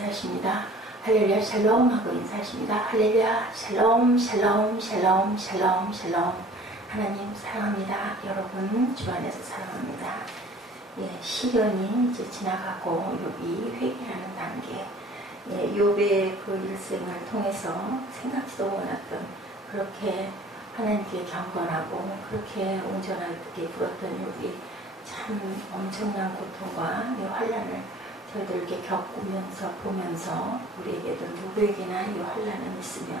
인사하십니다. 할렐루야 샬롬 하고 인사하십니다. 할렐루야 샬롬 샬롬 샬롬 샬롬 샬롬. 하나님 사랑합니다. 여러분 주 안에서 사랑합니다. 시련이 이제 지나가고 욥이 회개하는 단계, 욥의 그 일생을 통해서 생각지도 못했던 그렇게 하나님께 경건하고 그렇게 온전하게 굴었던 욥이 참 엄청난 고통과 환난을 저희들에게 겪으면서 보면서 우리에게도 누구에게나 이 환난은 있으며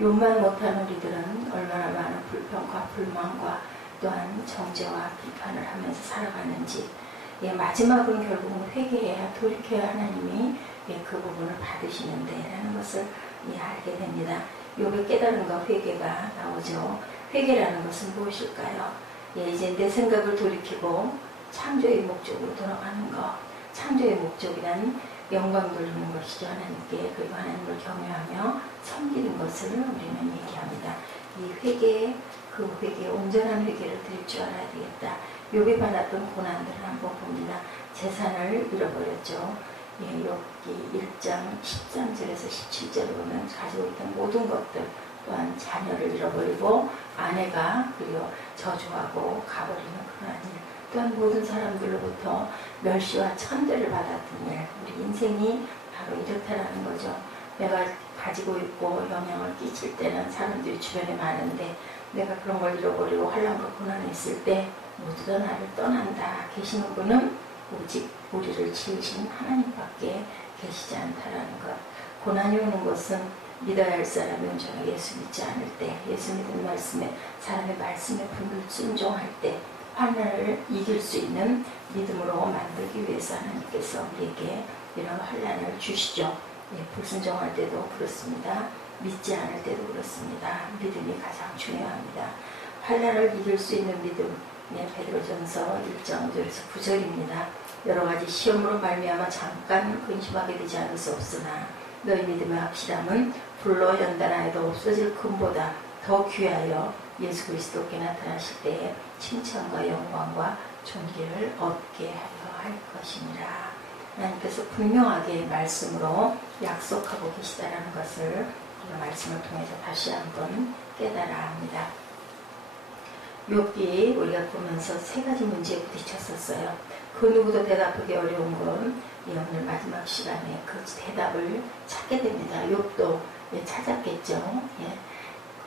욥만 못한 우리들은 얼마나 많은 불평과 불만과 또한 정죄와 비판을 하면서 살아가는지, 마지막은 결국은 회개해야 돌이켜야 하나님이 그 부분을 받으시는데 라는 것을 알게 됩니다. 욥의 깨달음과 회개가 나오죠. 회개라는 것은 무엇일까요? 이제 내 생각을 돌이키고 창조의 목적으로 돌아가는 것. 창조의 목적이란 영광 돌리는 것이죠. 하나님께. 그리고 하나님을 경외하며 섬기는 것을 우리는 얘기합니다. 이 회개, 그 회개, 온전한 회개를 드릴 줄 알아야 되겠다. 욥이 받았던 고난들을 한번 봅니다. 재산을 잃어버렸죠. 욥기 1장 13절에서 17절을 보면 가지고 있던 모든 것들, 또한 자녀를 잃어버리고 아내가 그리고 저주하고 가버리는 그러한 일, 또한 모든 사람들로부터 멸시와 천대를 받았던 일. 우리 인생이 바로 이렇다라는 거죠. 내가 가지고 있고 영향을 끼칠 때는 사람들이 주변에 많은데 내가 그런 걸 잃어버리고 환난과 고난에 있을 때 모두 다 나를 떠난다. 계시는 분은 오직 우리를 지으신 하나님밖에 계시지 않다라는 것. 고난이 오는 것은 믿어야 할 사람이 온전하게 예수 믿지 않을 때, 예수 믿는 말씀에, 사람의 말씀에 순종할 때 환난을 이길 수 있는 믿음으로 만들기 위해서 하나님께서 우리에게 이런 환난을 주시죠. 불순종할 때도 그렇습니다. 믿지 않을 때도 그렇습니다. 믿음이 가장 중요합니다. 환난을 이길 수 있는 믿음, 베드로전서 1장 5절에서 9절입니다. 여러 가지 시험으로 말미암아 잠깐 근심하게 되지 않을 수 없으나 너희 믿음의 확실함은 불로 연단하여도 없어질 금보다 더 귀하여 예수 그리스도께 나타나실 때에 칭찬과 영광과 존귀를 얻게 하려 할 것이니라. 하나님께서 분명하게 말씀으로 약속하고 계시다라는 것을 이 말씀을 통해서 다시 한번 깨달아야 합니다. 욥기 우리가 보면서 세 가지 문제에 부딪혔었어요. 그 누구도 대답하기 어려운 건 오늘 마지막 시간에 그 대답을 찾게 됩니다. 욥도 찾았겠죠.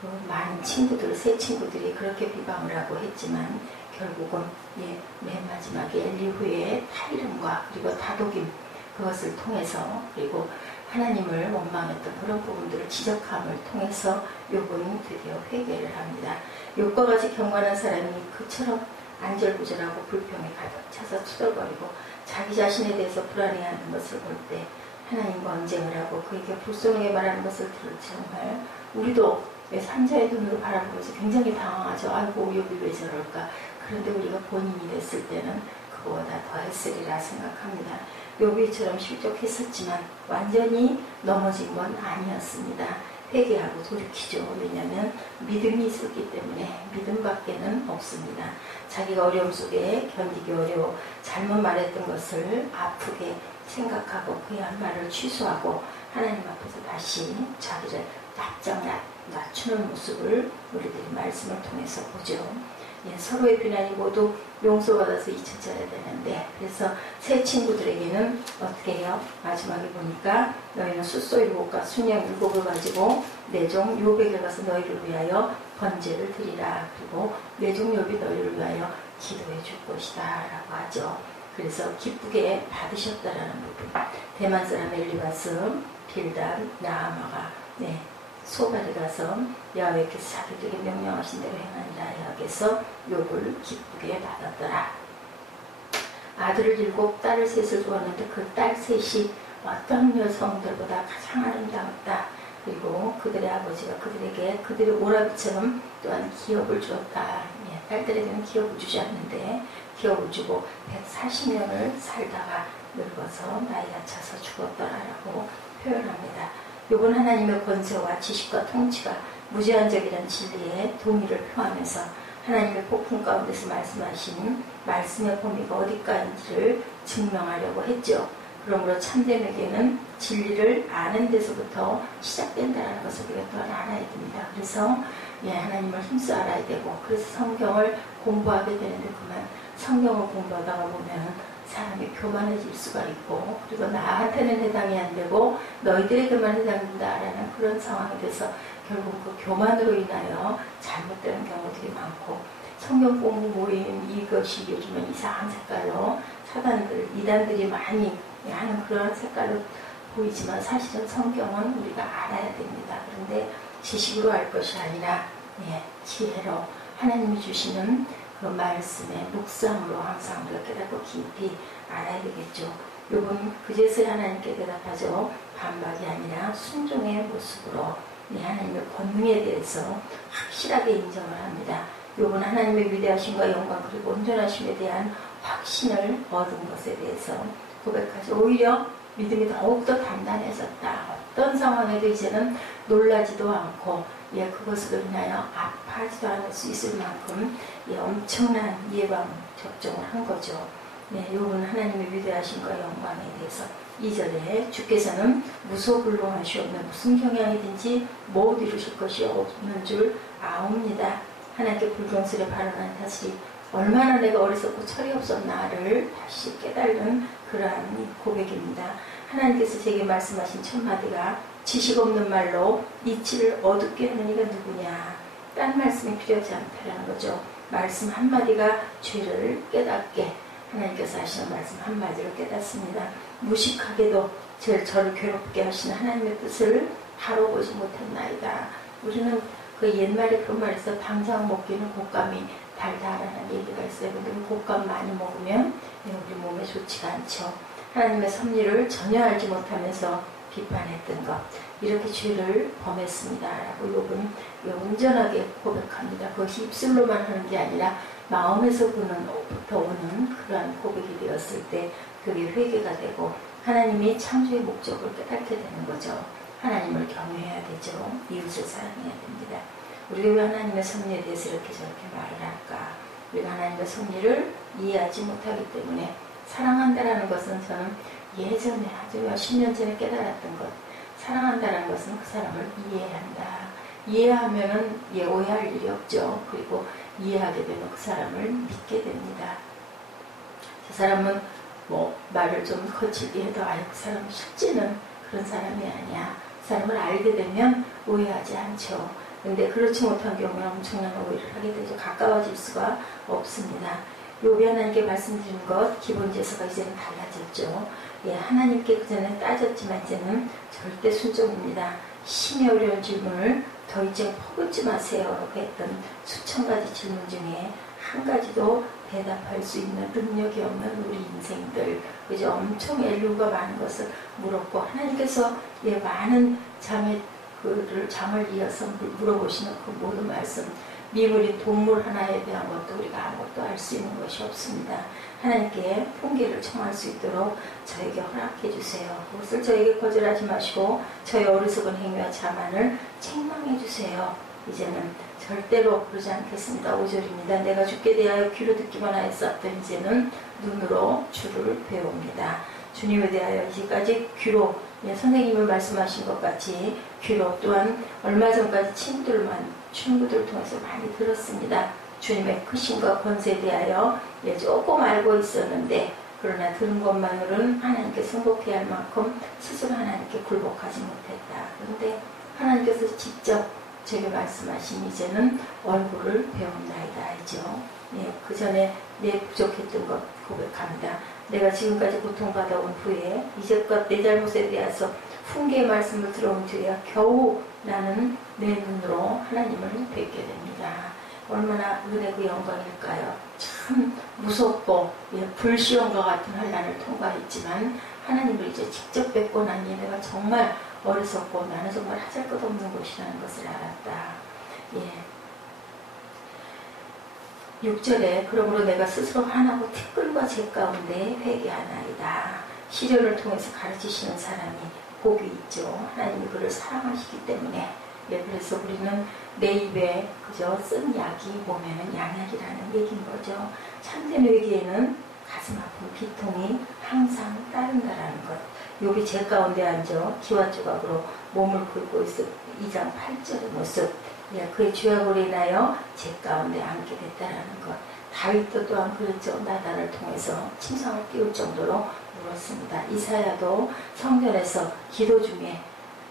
그 많은 친구들, 새 친구들이 그렇게 비방을 하고 했지만 결국은 맨 마지막에 엘리후의 타이름과 그리고 다독임, 그것을 통해서, 그리고 하나님을 원망했던 그런 부분들을 지적함을 통해서 욥은 드디어 회개를 합니다. 욥과 같이 경건한 사람이 그처럼 안절부절하고 불평에 가득 차서 투덜거리고 자기 자신에 대해서 불안해하는 것을 볼 때 하나님과 언쟁을 하고 그에게 불손하게 말하는 것을 들을 때 정말 우리도 산자의 눈으로 바라보면서 굉장히 당황하죠. 아이고 욥이 왜 저럴까. 그런데 우리가 본인이 됐을 때는 그거보다 더 했으리라 생각합니다. 욥이처럼 실족했었지만 완전히 넘어진 건 아니었습니다. 회개하고 돌이키죠. 왜냐하면 믿음이 있었기 때문에 믿음밖에는 없습니다. 자기가 어려움 속에 견디기 어려워 잘못 말했던 것을 아프게 생각하고 그의 한 말을 취소하고 하나님 앞에서 다시 자기를 납작 낮추는 모습을 우리들이 말씀을 통해서 보죠. 서로의 비난이 모두 용서받아서 잊혀져야 되는데, 그래서 새 친구들에게는 어떻게 해요? 마지막에 보니까 너희는 숫소 7과 순양 7을 가지고 내 종 욥에게 가서 너희를 위하여 번제를 드리라. 그리고 내 종 욥이 너희를 위하여 기도해 줄 것이다 라고 하죠. 그래서 기쁘게 받으셨다라는 부분. 대만 사람 엘리바스, 빌단, 나아마가 소발에 가서 여호와께서 자기들에게 명령하신 대로 행하니라. 여호와께서 욥을 기쁘게 받았더라. 아들을 7, 딸을 3을 주었는데 그 딸 3이 어떤 여성들보다 가장 아름다웠다. 그리고 그들의 아버지가 그들에게 그들의 오라비처럼 또한 기업을 주었다. 딸들에게는 기업을 주지 않는데 기업을 주고 140년을 살다가 늙어서 나이가 차서 죽었더라라고 표현합니다. 욥은 하나님의 권세와 지식과 통치가 무제한적이라는 진리에 동의를 표하면서 하나님의 폭풍 가운데서 말씀하신 말씀의 범위가 어디까지인지를 증명하려고 했죠. 그러므로 참된 회개는 진리를 아는 데서부터 시작된다는 것을 우리가 또한 알아야 됩니다. 그래서 하나님을 힘써 알아야 되고, 그래서 성경을 공부하게 되는데, 그만 성경을 공부하다가 보면 사람이 교만해질 수가 있고, 그리고 나한테는 해당이 안 되고 너희들에게만 해당된다라는 그런 상황이 돼서 결국 그 교만으로 인하여 잘못되는 경우들이 많고, 성경 공부 모임 이것이 요즘은 이상한 색깔로 사단들, 이단들이 많이 하는 그런 색깔로 보이지만, 사실은 성경은 우리가 알아야 됩니다. 그런데 지식으로 알 것이 아니라 지혜로 하나님이 주시는 그 말씀의 묵상으로 항상 우리가 깨닫고 깊이 알아야 되겠죠. 욥은 그제서야 하나님께 대답하죠. 반박이 아니라 순종의 모습으로 하나님의 권능에 대해서 확실하게 인정을 합니다. 욥은 하나님의 위대하심과 영광 그리고 온전하심에 대한 확신을 얻은 것에 대해서 고백하죠. 오히려 믿음이 더욱더 단단해졌다. 어떤 상황에도 이제는 놀라지도 않고 그것으로 인하여 아파하지도 않을 수 있을 만큼 엄청난 예방 접종을 한 거죠. 욥은 하나님의 위대하심과 영광에 대해서 2절에 주께서는 무소불능하시오며 무슨 경향이든지 못 이루실 것이 없는 줄 아옵니다. 하나님께 불경스레 발언하는 다시 얼마나 내가 어리석고 철이 없었나를 다시 깨달은 그러한 고백입니다. 하나님께서 제게 말씀하신 첫 마디가 지식 없는 말로 이치를 어둡게 하는 이가 누구냐, 딴 말씀이 필요하지 않다라는 거죠. 말씀 한마디가 죄를 깨닫게 하나님께서 하시는 말씀 한마디로 깨닫습니다. 무식하게도 저를 괴롭게 하시는 하나님의 뜻을 다뤄보지 못했나이다. 우리는 그 옛말에 그런 말이 있어, 당장 먹기는 곶감이 달다라는 얘기가 있어요. 근데 곶감 많이 먹으면 우리 몸에 좋지가 않죠. 하나님의 섭리를 전혀 알지 못하면서 비판했던 것, 이렇게 죄를 범했습니다 라고 욥은 온전하게 고백합니다. 그것이 입술로만 하는 게 아니라 마음에서부터 오는 그러한 고백이 되었을 때 그게 회개가 되고 하나님이 창조의 목적을 깨닫게 되는 거죠. 하나님을 경외해야 되죠. 이웃을 사랑해야 됩니다. 우리가 왜 하나님의 섭리에 대해서 이렇게 저렇게 말을 할까? 우리가 하나님의 섭리를 이해하지 못하기 때문에, 사랑한다라는 것은 저는 예전에 아주 몇십 년 전에 깨달았던 것, 사랑한다라는 것은 그 사람을 이해해야 한다. 이해하면은 오해할 일이 없죠. 그리고 이해하게 되면 그 사람을 믿게 됩니다. 저 사람은 말을 좀 거칠게 해도 그 사람은 실제는 그런 사람이 아니야. 그 사람을 알게 되면 오해하지 않죠. 근데 그렇지 못한 경우에 엄청난 오해를 하게 되죠. 가까워질 수가 없습니다. 욥이 하나님께 말씀드린 것, 기본 제서가 이제는 달라졌죠. 하나님께 그전에 따졌지만 이제는 절대 순종입니다. 심히 어려운 질문을 더 이제 퍼붓지 마세요 라고 했던 수천 가지 질문 중에 한 가지도 대답할 수 있는 능력이 없는 우리 인생들, 그죠? 엄청 엘루가 많은 것을 물었고, 하나님께서 많은 장을 이어서 물어보시는 그 모든 말씀, 미물인 동물 하나에 대한 것도 우리가 아무것도 알 수 있는 것이 없습니다. 하나님께 통계를 청할 수 있도록 저에게 허락해 주세요. 그것을 저에게 거절하지 마시고 저의 어리석은 행위와 자만을 책망해 주세요. 이제는 절대로 그러지 않겠습니다. 5절입니다. 내가 주께 대하여 귀로 듣기만 하였었던 이제는 눈으로 주를 배웁니다. 주님에 대하여 이제까지 귀로, 선생님이 말씀하신 것 같이 귀로, 또한 얼마 전까지 친구들을 통해서 많이 들었습니다. 주님의 크심과 권세에 대하여 조금 알고 있었는데, 그러나 들은 것만으로는 하나님께 승복해야 할 만큼 스스로 하나님께 굴복하지 못했다. 그런데 하나님께서 직접 제게 말씀하신 이제는 얼굴을 배운나이다 하죠. 그 전에 내 부족했던 것 고백합니다. 내가 지금까지 고통받아온 후에 이제껏 내 잘못에 대해서 훈계의 말씀을 들어온 뒤에야 겨우 나는 내 눈으로 하나님을 뵙게 됩니다. 얼마나 은혜고 영광일까요? 참 무섭고 불시험과 같은 환난을 통과했지만 하나님을 이제 직접 뵙고 나니 내가 정말 어리석고 나는 정말 하잘 것 없는 것이라는 것을 알았다. 6절에 그러므로 내가 스스로 화나고 티끌과 재 가운데 회개하나이다. 시련을 통해서 가르치시는 사람이 복이 있죠. 하나님이 그를 사랑하시기 때문에. 그래서 우리는 내 입에 그저 쓴 약이 보면은 양약이라는 얘기인 거죠. 참된 회개에는 가슴 아픈 비통이 항상 따른다라는 것. 욥이 제 가운데 앉아 기와 조각으로 몸을 긁고 있어 2장 8절의 모습. 예, 그의 죄악으로 인하여 제 가운데 앉게 됐다라는 것. 다윗도 또한 그랬죠. 나단을 통해서 침상을 띄울 정도로 울었습니다. 이사야도 성전에서 기도 중에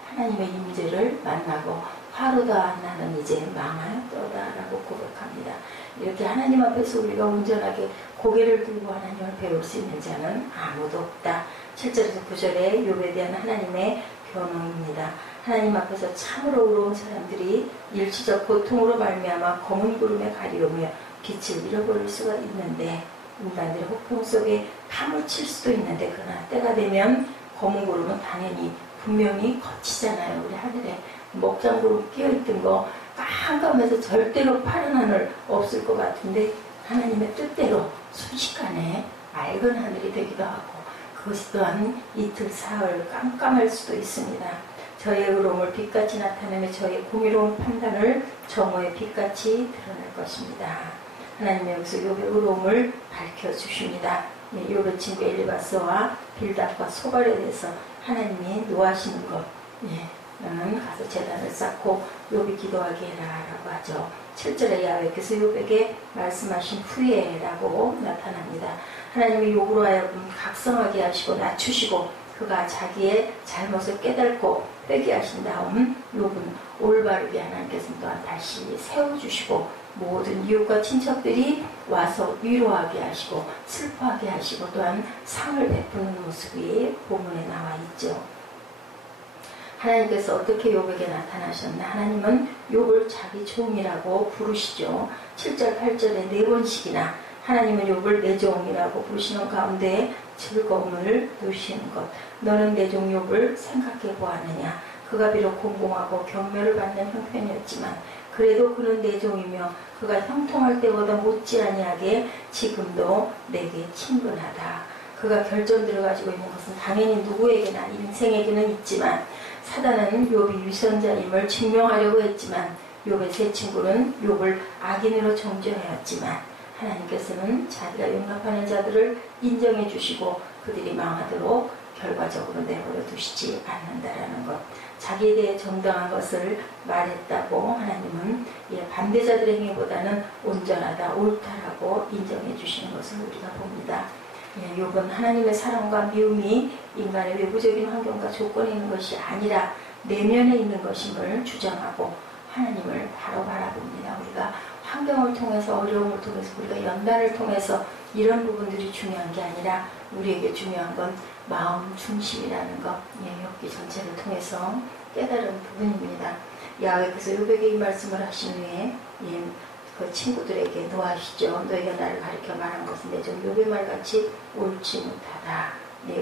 하나님의 임재를 만나고 화로다 나는 이제 망하였도다라고 고백합니다. 이렇게 하나님 앞에서 우리가 온전하게 고개를 들고 하나님을 배울 수 있는 자는 아무도 없다. 7절에서 9절에 욥에 대한 하나님의 변호입니다. 하나님 앞에서 참으로 의로운 사람들이 일시적 고통으로 말미암아 검은 구름에 가리우며 빛을 잃어버릴 수가 있는데 인간들의 혹평 속에 파묻힐 수도 있는데 그러나 때가 되면 검은 구름은 당연히 분명히 거치잖아요. 우리 하늘에 먹장구름 끼어있던 거 깜깜해서 절대로 파란 하늘 없을 것 같은데 하나님의 뜻대로 순식간에 맑은 하늘이 되기도 하고 그것이 또한 이틀 사흘 깜깜할 수도 있습니다. 저의 의로움을 빛같이 나타내며 저의 공의로운 판단을 정오의 빛같이 드러낼 것입니다. 하나님의 여기서 욥의 의로움을 밝혀주십니다. 욥의 친구 엘리바스와 빌닷과 소발에 대해서 하나님이 노하시는 것. 너는 가서 제단을 쌓고 욥이 기도하게 해라 라고 하죠. 7절에 야훼께서 욥에게 말씀하신 후에 라고 나타납니다. 하나님이 욥으로 하여금 각성하게 하시고 낮추시고 그가 자기의 잘못을 깨닫고 회개하신 다음 욥은 올바르게 하나님께서 또한 다시 세워주시고 모든 이웃과 친척들이 와서 위로하게 하시고 슬퍼하게 하시고 또한 상을 베푸는 모습이 본문에 나와 있죠. 하나님께서 어떻게 욥에게 나타나셨나? 하나님은 욥을 자기 종이라고 부르시죠. 7절 8절에 4번씩이나 하나님은 욥을 내 종이라고 부르시는 가운데 즐거움을 누시는 것. 너는 내 종 욥을 생각해 보았느냐? 그가 비록 공공하고 경멸을 받는 형편이었지만 그래도 그는 내 종이며 그가 형통할 때보다 못지 아니하게 지금도 내게 친근하다. 그가 결점들을 가지고 있는 것은 당연히 누구에게나 인생에게는 있지만 사단은 욥이 위선자임을 증명하려고 했지만 욥의 세 친구는 욥을 악인으로 정죄하였지만 하나님께서는 자기가 용납하는 자들을 인정해 주시고 그들이 망하도록 결과적으로 내버려 두시지 않는다라는 것. 자기에 대해 정당한 것을 말했다고 하나님은 반대자들의 행위보다는 온전하다, 옳다라고 인정해 주시는 것을 우리가 봅니다. 욥은 하나님의 사랑과 미움이 인간의 외부적인 환경과 조건에 있는 것이 아니라 내면에 있는 것임을 주장하고 하나님을 바로 바라봅니다. 우리가 환경을 통해서 어려움을 통해서 우리가 연단을 통해서 이런 부분들이 중요한 게 아니라 우리에게 중요한 건 마음 중심이라는 것, 욥기 전체를 통해서 깨달은 부분입니다. 야훼께서 욥에게 이 말씀을 하신 후에 그 친구들에게 노하시죠. 너희가 나를 가리켜 말한 것은 내 종 욥의 말같이 옳지 못하다.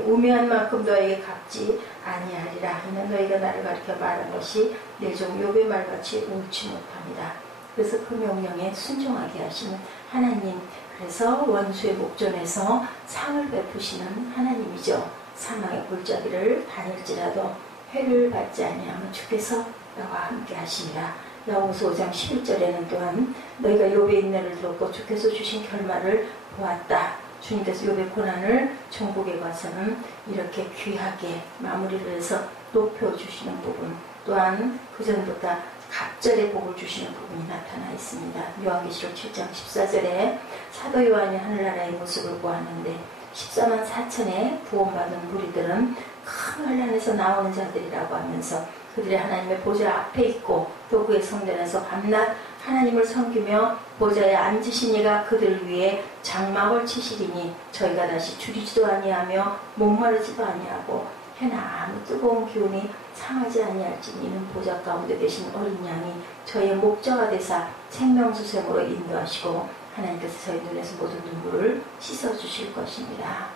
우매한 만큼 너에게 갚지 아니하리라. 이는 너희가 나를 가리켜 말한 것이 내 종 욥의 말같이 옳지 못합니다. 그래서 그 명령에 순종하게 하시는 하나님. 그래서 원수의 목전에서 상을 베푸시는 하나님이죠. 사망의 골짜기를 다닐지라도 회를 받지 아니하면 주께서 나와 함께 하시니라. 야고보서 5장 11절에는 또한 너희가 욥의 인내를 들었고 주께서 주신 결말을 보았다. 주님께서 욥의 고난을 천국에 가서는 이렇게 귀하게 마무리를 해서 높여주시는 부분, 또한 그전보다 갑절의 복을 주시는 부분이 나타나 있습니다. 요한계시록 7장 14절에 사도 요한이 하늘나라의 모습을 보았는데 14만 4천의 구원받은 무리들은 큰 환란에서 나오는 자들이라고 하면서 그들의 하나님의 보좌 앞에 있고 또 그의 성전에서 밤낮 하나님을 섬기며 보좌에 앉으신 이가 그들 위에 장막을 치시리니 저희가 다시 줄이지도 아니하며 목마르지도 아니하고 해나 아무 뜨거운 기운이 상하지 아니할지니 이는 보좌 가운데 계신 어린 양이 저희의 목자가 되사 생명수샘으로 인도하시고 하나님께서 저희 눈에서 모든 눈물을 씻어주실 것입니다.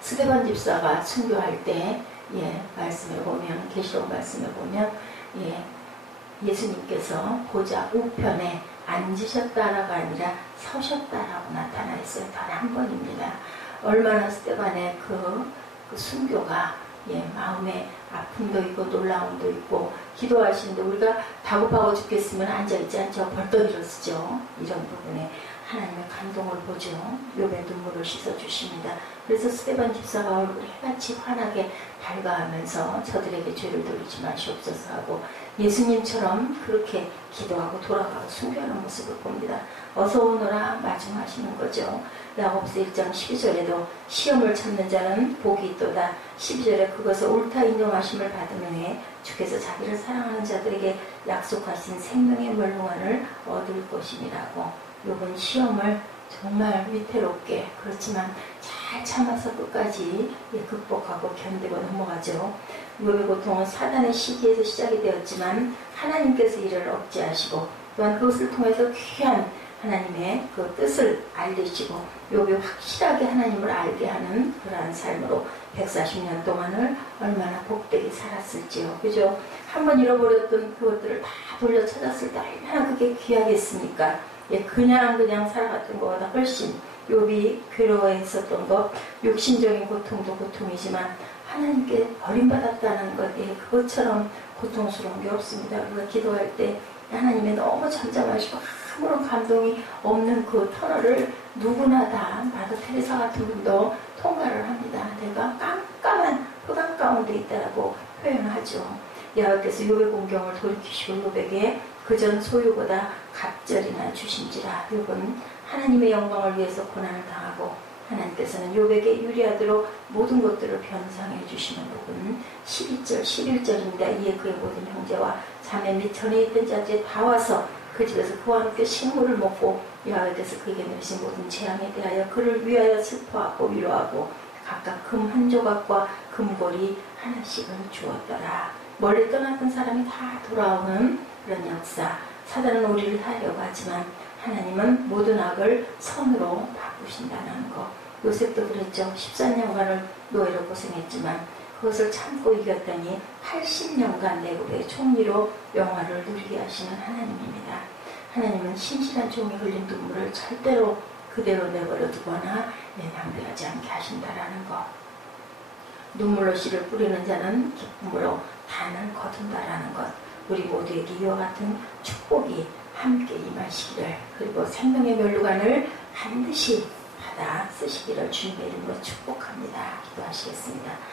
스데반 집사가 순교할 때 말씀에 보면 계시록 말씀에 보면 예수님께서 보좌 우편에 앉으셨다라가 아니라 서셨다라고 나타나 있어요. 단 한 번입니다. 얼마나 스데반의 그 순교가 마음에 아픔도 있고 놀라움도 있고 기도하시는데 우리가 다급하고 죽겠으면 앉아있지 않죠. 벌떡 일어서죠. 이런 부분에 하나님의 감동을 보죠. 욥의 눈물을 씻어주십니다. 그래서 스데반 집사가 얼굴이 해같이 환하게 밝아하면서 저들에게 죄를 돌리지 마시옵소서 하고 예수님처럼 그렇게 기도하고 돌아가고 순교하는 모습을 봅니다. 어서 오너라 마중하시는 거죠. 야고보서 1장 12절에도 시험을 참는 자는 복이 있도다. 12절에 그것을 옳다 인정하심을 받은 후에 주께서 자기를 사랑하는 자들에게 약속하신 생명의 멸망을 얻을 것임이라고. 욥은 시험을 정말 위태롭게 그렇지만 잘 참아서 끝까지 극복하고 견디고 넘어가죠. 욥의 고통은 사단의 시기에서 시작이 되었지만 하나님께서 이를 억제하시고 또한 그것을 통해서 귀한 하나님의 그 뜻을 알리시고 욥이 확실하게 하나님을 알게 하는 그러한 삶으로 140년 동안을 얼마나 복되게 살았을지요. 그죠? 한번 잃어버렸던 그것들을 다 돌려 찾았을 때 얼마나 그게 귀하겠습니까? 그냥 살아갔던 것보다 훨씬 욥이 괴로워했었던 것, 육신적인 고통도 고통이지만 하나님께 버림받았다는 것에 그것처럼 고통스러운 게 없습니다. 우리가 기도할 때 하나님의 너무 잠잠하시고 아무런 감동이 없는 그 터널을 누구나 다 마더 테레사 같은 분도 통과를 합니다. 내가 깜깜한 흑암 가운데 있다라고 표현하죠. 여호와께서 욥의 공경을 돌이키시고 욥에게 그전 소유보다 갑절이나 주신지라. 욥은 하나님의 영광을 위해서 고난을 당하고 하나님께서는 욥에게 유리하도록 모든 것들을 변상해 주시는 부분 12절 11절입니다. 이에 그의 모든 형제와 자매 및 전에 있던 자들이 다 와서 그 집에서 그와 함께 식물을 먹고 여호와께서 그에게 내리신 모든 재앙에 대하여 그를 위하여 슬퍼하고 위로하고 각각 금 한 조각과 금고리 하나씩을 주었더라. 멀리 떠났던 사람이 다 돌아오는 그런 역사. 사단은 우리를 하려고 하지만 하나님은 모든 악을 선으로 바꾸신다는 것. 요셉도 그랬죠. 14년간을 노예로 고생했지만 그것을 참고 이겼더니 80년간 내국의 총리로 영화를 누리게 하시는 하나님입니다. 하나님은 신실한 종이 흘린 눈물을 절대로 그대로 내버려 두거나 낭비하지 않게 하신다라는 것. 눈물로 씨를 뿌리는 자는 기쁨으로 단을 거둔다라는 것. 우리 모두에게 이와 같은 축복이 함께 임하시기를, 그리고 생명의 멸류관을 반드시 받아 쓰시기를 주님의 이름으로 축복합니다. 기도하시겠습니다.